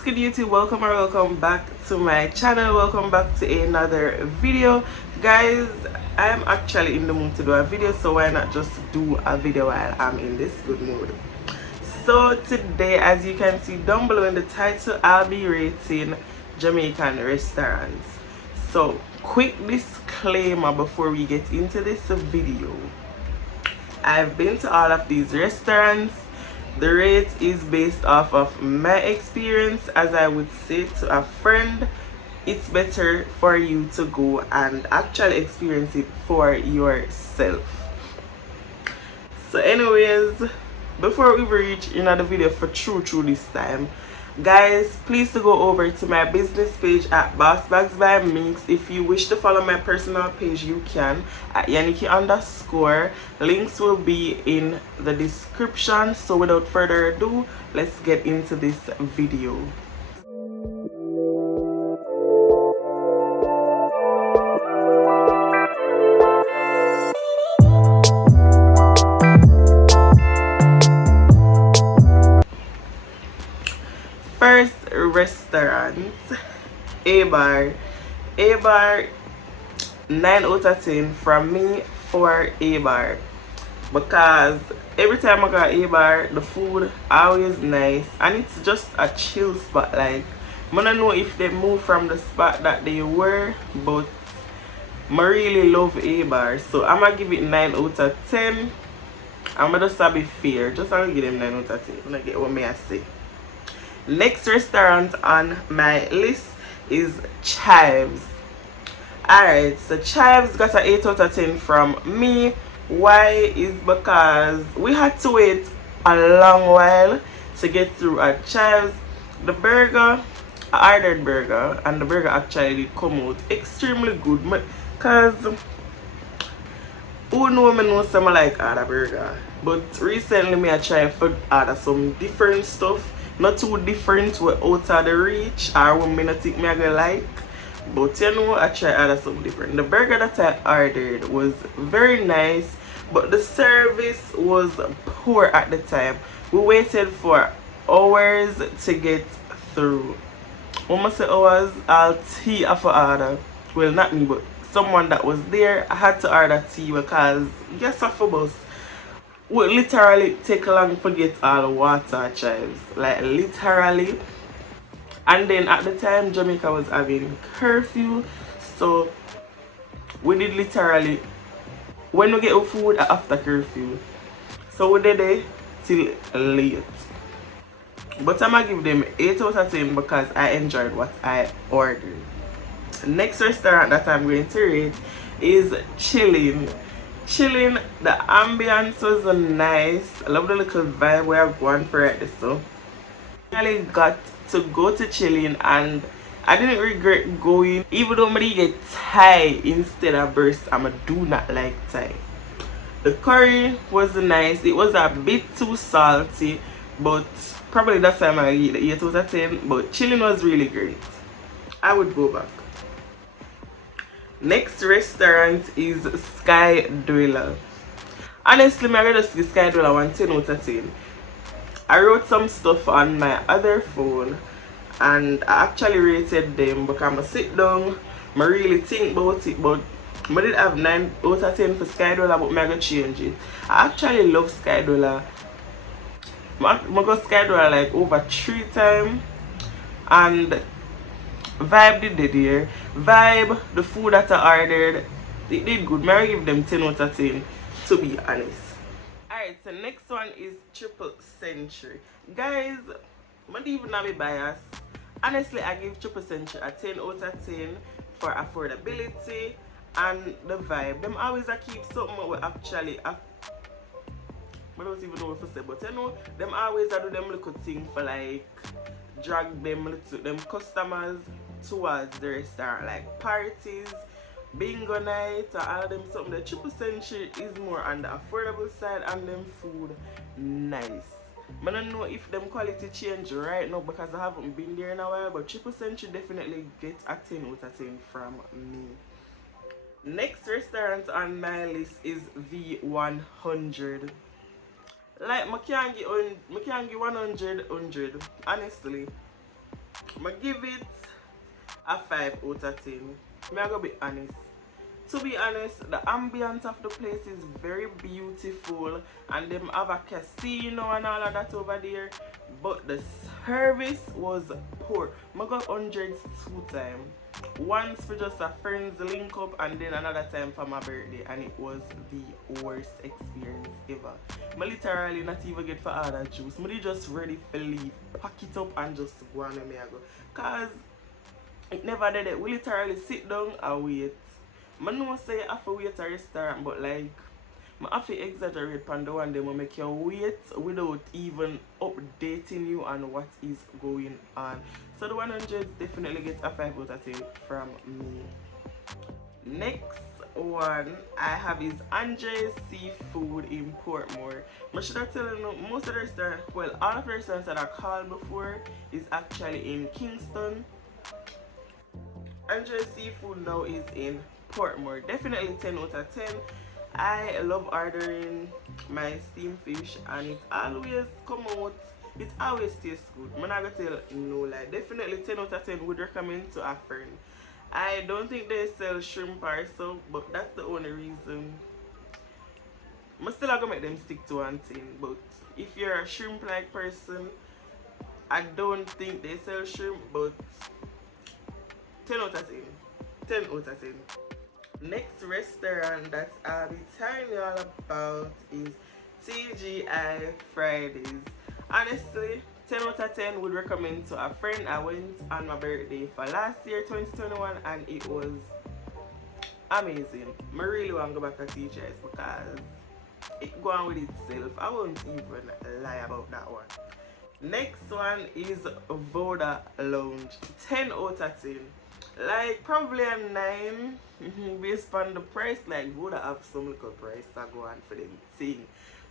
What's good YouTube? Welcome or welcome back to my channel. Welcome back to another video. Guys, I am actually in the mood to do a video, so why not just do a video while I'm in this good mood. So today, as you can see down below in the title, I'll be rating Jamaican restaurants. So quick disclaimer before we get into this video. I've been to all of these restaurants. The rate is based off of my experience. As I would say to a friend, it's better for you to go and actually experience it for yourself. So anyways, before we reach another video for true this time, guys, please to go over to my business page at Boss Bags by Minx. If you wish to follow my personal page, you can at Yanieki_. Links will be in the description. So without further ado, let's get into this video. First restaurant, A-Bar. A-Bar, 9 out of 10 from me for A-Bar, because every time I go A-Bar, the food always nice and it's just a chill spot. Like, I don't know if they moved from the spot that they were, but I really love A-Bar, so I'm gonna give it 9 out of 10. I'm gonna just be fair, just gonna give them 9 out of 10. I'm gonna get what I say. Next restaurant on my list is Chives. Alright, so Chives got an 8 out of 10 from me. Why? Is because we had to wait a long while to get through at Chives. The burger, I ordered burger, and the burger actually did come out extremely good. Because who know some like other burger, but recently I tried to order some different stuff. Not too different, we're out of the reach, or what me not think me I gonna like. But you know, I tried to order something different. The burger that I ordered was very nice, but the service was poor at the time. We waited for hours to get through. When I say hours, I'll tea after order. Well, not me, but someone that was there. I had to order tea because guess what, for bus would literally take long to get all the water, Chives. Like, literally. And then at the time, Jamaica was having curfew, so we did literally, when we get our food after curfew, so we did it till late. But I'm gonna give them 8 out of 10 because I enjoyed what I ordered. Next restaurant that I'm going to rate is Chillin'. Chillin', the ambience was nice. I love the little vibe we are going for at this. So I got to go to Chillin' and I didn't regret going, even though I get Thai instead of burst. I do not like Thai. The curry was nice. It was a bit too salty, but probably that's why I get the 8 out of 10. But Chillin' was really great. I would go back. Next restaurant is Sky Dweller. Honestly, I just give Sky Dweller 1 10 out of 10. I wrote some stuff on my other phone and I actually rated them because I sit down, I really think about it, but I did have 9 out of 10 for Sky Dweller, but I'm going to change it. I actually love Sky Dweller. I go Sky Dweller like over 3 times, and vibe did here. Vibe, the food that I ordered, it did good. I give them 10 out of 10, to be honest. Alright, so next one is Triple Century. Guys, I don't even have a bias. Honestly, I give Triple Century a 10 out of 10 for affordability and the vibe. Them always keep something we actually I don't even know what to say, but you know, them always do them little thing for like drag them customers towards the restaurant, like parties, bingo night, and all of them something. The Triple Century is more on the affordable side and them food nice. I don't know if them quality change right now because I haven't been there in a while, but Triple Century definitely gets a 10 out of 10 from me. Next restaurant on my list is V100. Like, I can't give 100, honestly. I give it a 5 out of 10. I'm gonna be honest. To be honest, the ambience of the place is very beautiful and them have a casino and all of that over there, but the service was poor. I got hundreds 2 times. Once for just a friends link up and then another time for my birthday, and it was the worst experience ever. I literally not even get for other juice. I just ready to leave, pack it up and just go on and go. Cause it never did it. We literally sit down and wait. I know say I have to wait at a restaurant, but like I have to exaggerate on the one them make you wait without even updating you on what is going on. So the 100 definitely gets a 5 out of 10 from me. Next one I have is Andre's Seafood in Portmore. I should have told you most of the restaurants, well, all of the restaurants that I called before is actually in Kingston. Andre's Seafood now is in Portmore. Definitely 10 out of 10. I love ordering my steamed fish and it always come out, it always tastes good. I'm not gonna tell no lie. Definitely 10 out of 10 would recommend to a friend. I don't think they sell shrimp or so, but that's the only reason. I'm still gonna make them stick to one thing, but if you're a shrimp like person, I don't think they sell shrimp, but 10 out of 10. 10 out of 10. Next restaurant that I'll be telling you all about is TGI Fridays. Honestly, 10 out of 10 would recommend to a friend. I went on my birthday for last year 2021 and it was amazing. I really want to go back to TGI's because it go on with itself. I won't even lie about that one. Next one is VODA Lounge. 10 out of 10. Like probably a 9 based on the price. Like VODA have some little price to go on for them thing.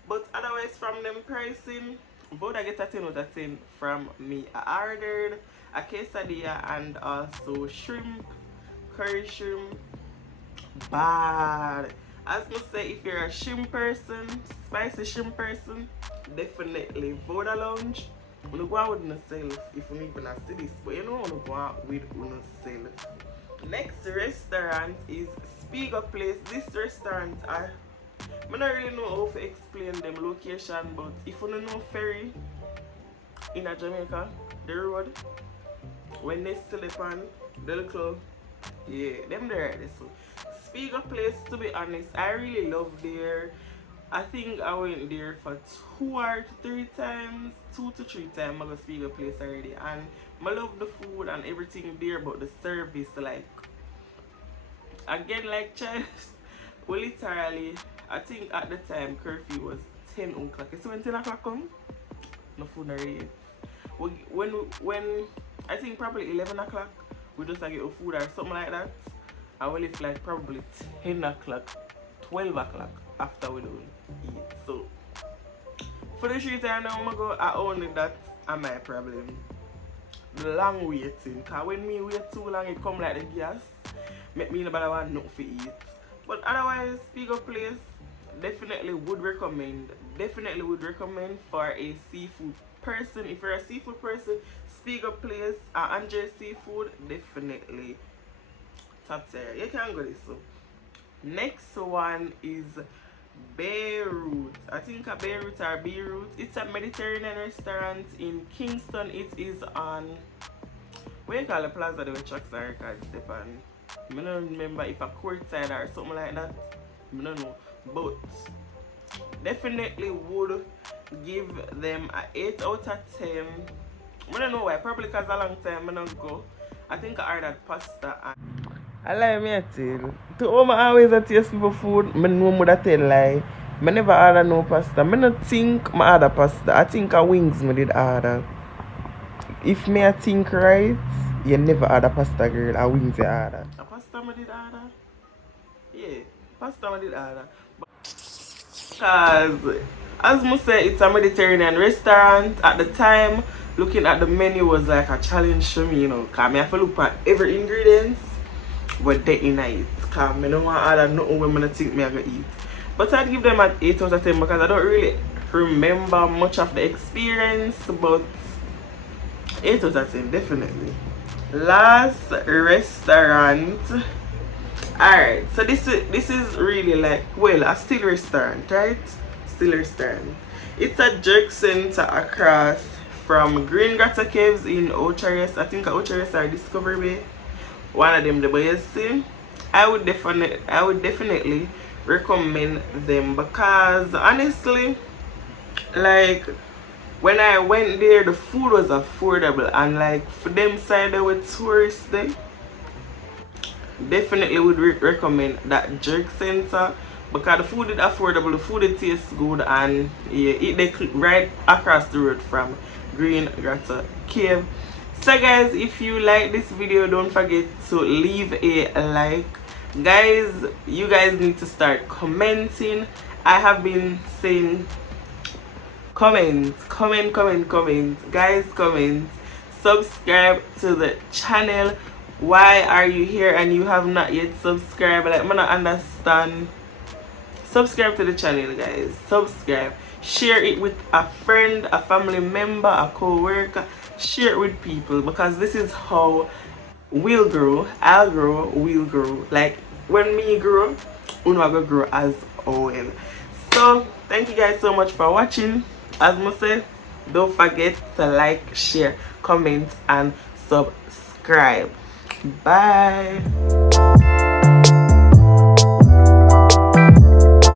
But otherwise from them pricing, VODA gets a 10 out of 10 from me. I ordered a quesadilla and also shrimp, curry shrimp. Bad. As I say, if you're a shrimp person, spicy shrimp person, definitely VODA Lounge. You go out with yourself if you even see this, but you know you go out with yourself. Next restaurant is SPEGO Place. This restaurant, I don't really know how to explain them location, but if you don't know ferry in a Jamaica, the road, when they sleep on the little, yeah, them there. So SPEGO Place, to be honest, I really love there. I think I went there for 2 or 3 times, 2 to 3 times I go SPEGO Place already, and I love the food and everything there, but the service, like, again, like child, well, literally, I think at the time curfew was 10 o'clock. So when 10 o'clock come, no food not ready yet. When I think probably 11 o'clock, we just like get a food or something like that. I will leave like probably 10 o'clock, 12 o'clock after we don't eat. So for the 3 times now I go, I only that and my problem. The long waiting, cause when me wait too long it come like the gas. Make me nobody want nothing to eat. But otherwise, SPEGO Place definitely would recommend. Definitely would recommend for a seafood person. If you're a seafood person, SPEGO Place, Andre's Seafood, definitely top tier. You can go this. So next one is BEIRUT. I think a BEIRUT or BEIRUT. It's a Mediterranean restaurant in Kingston. It is on, what you call the plaza the trucks and records step on. I don't remember if a courtside or something like that. I don't know. But definitely would give them a 8 out of 10. I don't know why. Probably because a long time I don't go. I think I ordered pasta and I lie me a tell. To always taste people food, I know I tell lie. I never order no pasta. I don't think I order pasta. I think a wings I did order. If I think right, you never order pasta, girl. A wings you order. A pasta I did order? Yeah, pasta I did order. Because as I say, it's a Mediterranean restaurant. At the time, looking at the menu was like a challenge to me, you know. Because I have to look at every ingredients. But they in it, because I don't want to order nothing when I think I going to eat. But I'd give them an 8 out of 10 because I don't really remember much of the experience. But 8 out of 10, definitely. Last restaurant. Alright, so this is really like, well, a still restaurant, right? Still restaurant. It's a jerk center across from Green Grotto Caves in Ochares. I think Ochares or Discovery Bay. One of them, the best. I would definitely recommend them because honestly, like when I went there, the food was affordable, and like for them side there with tourists there, definitely would recommend that jerk center because the food is affordable, the food it tastes good, and yeah, they right across the road from Green Grotto Cave. So guys, if you like this video, don't forget to leave a like. Guys, you guys need to start commenting. I have been saying comment, guys, comment, subscribe to the channel. Why are you here and you have not yet subscribed? Like, I don't understand. Subscribe to the channel, guys. Subscribe. Share it with a friend, a family member, a co-worker. Share it with people because this is how we'll grow. I'll grow, we'll grow. Like when me grow, Uno will grow as well. So thank you guys so much for watching. As I say, don't forget to like, share, comment and subscribe. Bye.